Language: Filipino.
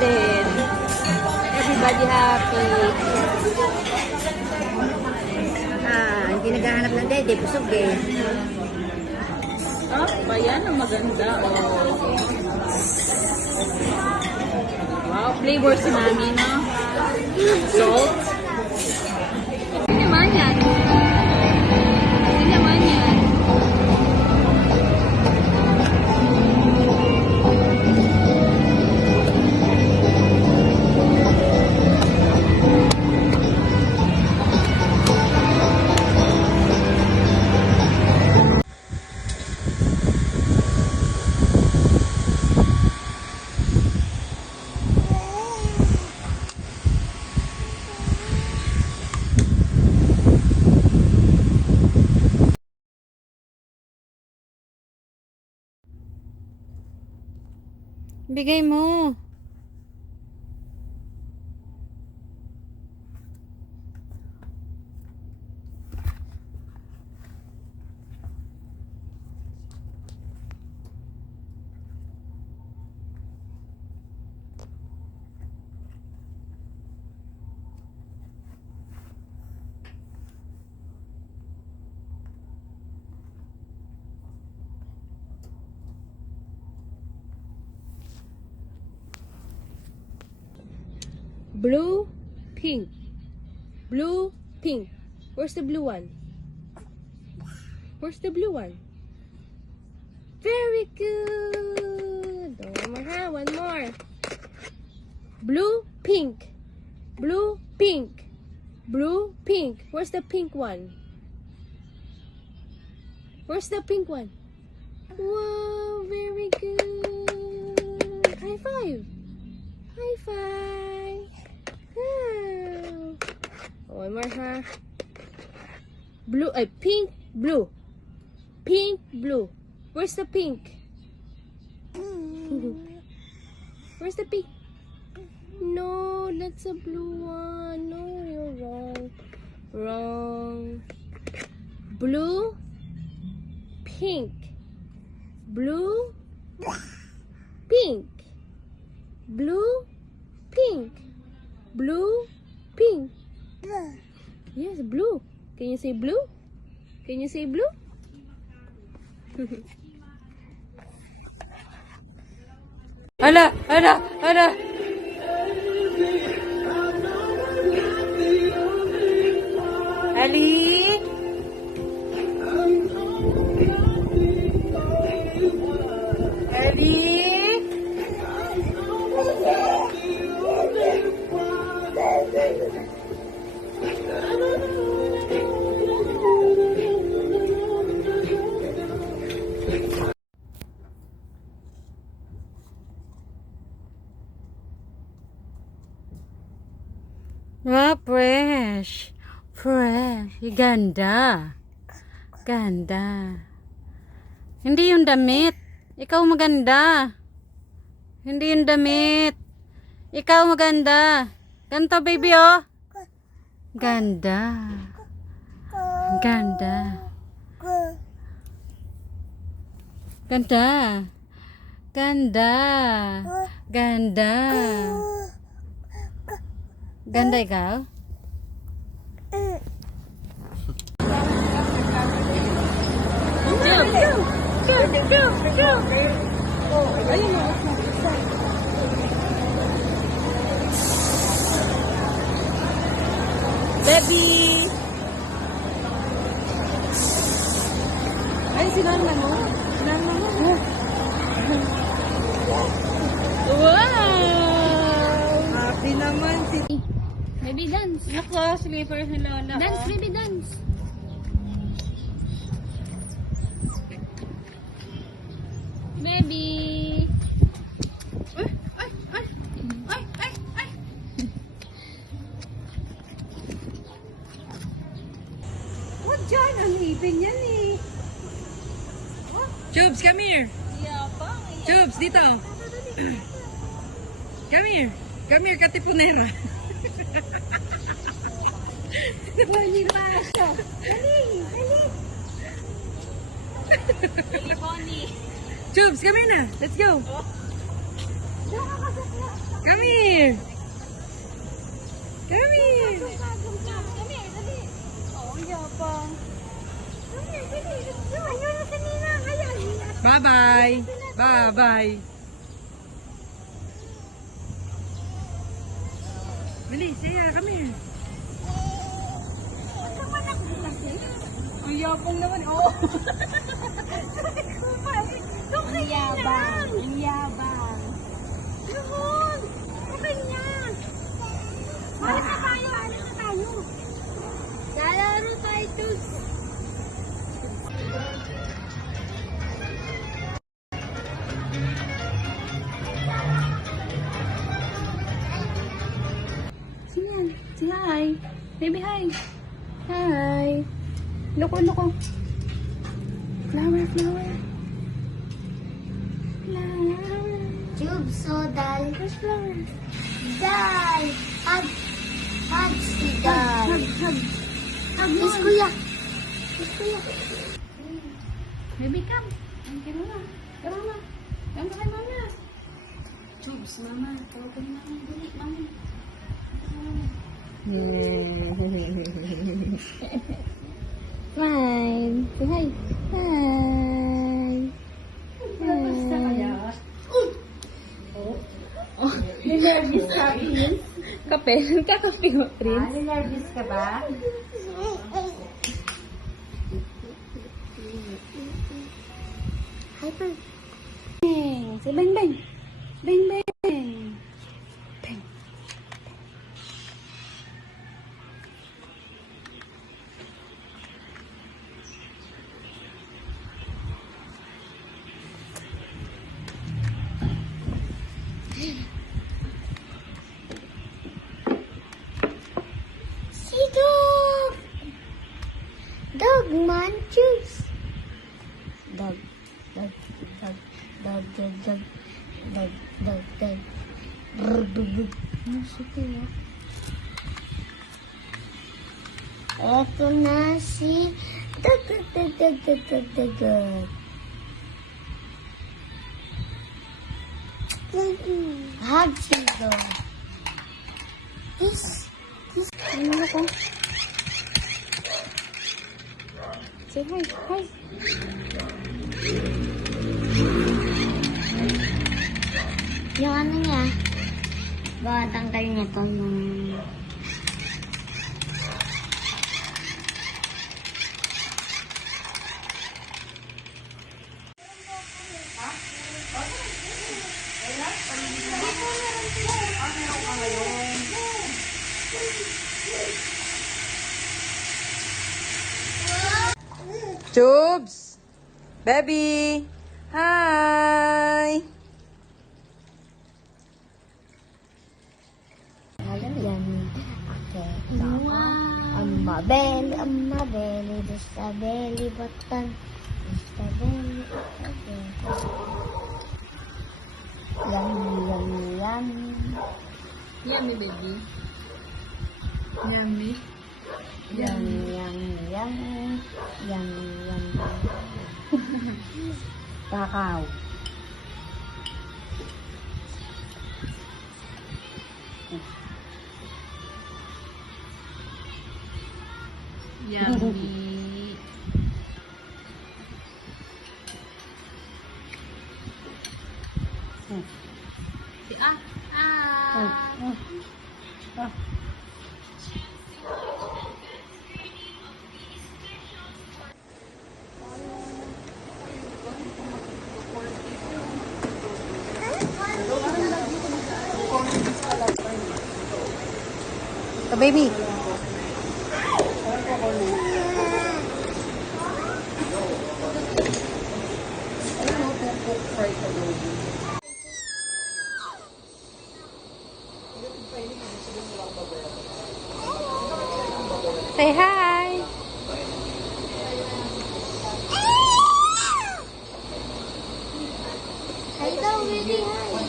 din. Everybody happy. Hindi naghahanap ng dede, busog eh. Ah, bayan ang maganda. Oh. Wow, flavor si mami, no? Salt. Hindi naman yan. Hindi naman yan. Bigay mo. Blue, pink. Blue, pink. Where's the blue one? Where's the blue one? Very good. One more, huh? One more. Blue, pink. Blue, pink. Blue, pink. Where's the pink one? Where's the pink one? Wow, very good. High five. High five. Wow. One more, huh? Blue, pink, blue. Pink, blue. Where's the pink? Where's the pink? No, that's a blue one. No, you're wrong. Wrong. Blue, pink. Blue, pink. Blue, pink. Blue, pink. Yes, blue. Can you say blue? Can you say blue? Ala, ala, ala. Ali. Ali. Wow, fresh. Fresh. Ganda. Ganda. Hindi yung damit. Ikaw maganda. Hindi yung damit. Ikaw maganda. Ganto, baby, oh. Ganda. Ganda. Ganda. Ganda. Ganda. Ganda ikaw? Baby! Ay, sinanman mo? Sinanman mo? Wow! Happy naman si... Baby, dance. Nako, slippers ni Lola. Dance, Oh. baby, dance. Baby. Ay, ay, ay, ay, ay, ay. What dyan? Ang ipin yan eh. Chubs, come here. Yabang. Chubs, dito. Come here. Come here, Katipunera. Wali pa siya. Dali, dali. Bonnie. Chubs, come here na. Let's go. Nakakasakla. Come here. Come here. Bye-bye. Bye-bye. Bilis, Saya, come here. Ang yapong naman, oh. Ang yabang. Ang yabang. Yun! Okay niya! Alis na tayo! Alis na tayo! Lalaro tayo, Tus! Siyan. Say hi. Baby, hi. Hi. Loko, loko. Flower, flower. Flower. Tube, so dal. Where's flower? Dal! Hug! Hug si Dal! Hug, hug. Hug Miss mo. Kuya! Miss Kuya! Baby, come. Ang kaya mama. Kaya mama. Come kay mama. Tubes, mama. Tawag ka ni mama. Dali, mama. Smile. Say hi. Hi. Basta kaya. Ninervous ka, Prince? Kape. Kakape mo, Prince. Ninervous ka ba? Hyper! Bang. Say bang, bang. Bang, bang. Bang. Si Dog! Dog man, choose! Dog, dog, dog, dog, dog, dog, dog, dog, dog. Brr, brr, brr. Ano si Kuya? Eto na si Dog, dog, dog, dog, dog, dog, dog, dog. Hug si Dog. Ano ko? Say hi. Hi. Yung ano niya, baka tanggal niya to yung... Tubes. Baby. Hi. Yan. Okay. Amma belly, just a belly button. Just a belly button. Yummy, yummy, yummy. Yummy, baby. Yummy. Yummy, yummy, yummy. Yummy, yummy. Kakao. Yummy. The baby. Say hi. Hi daw, baby, hi.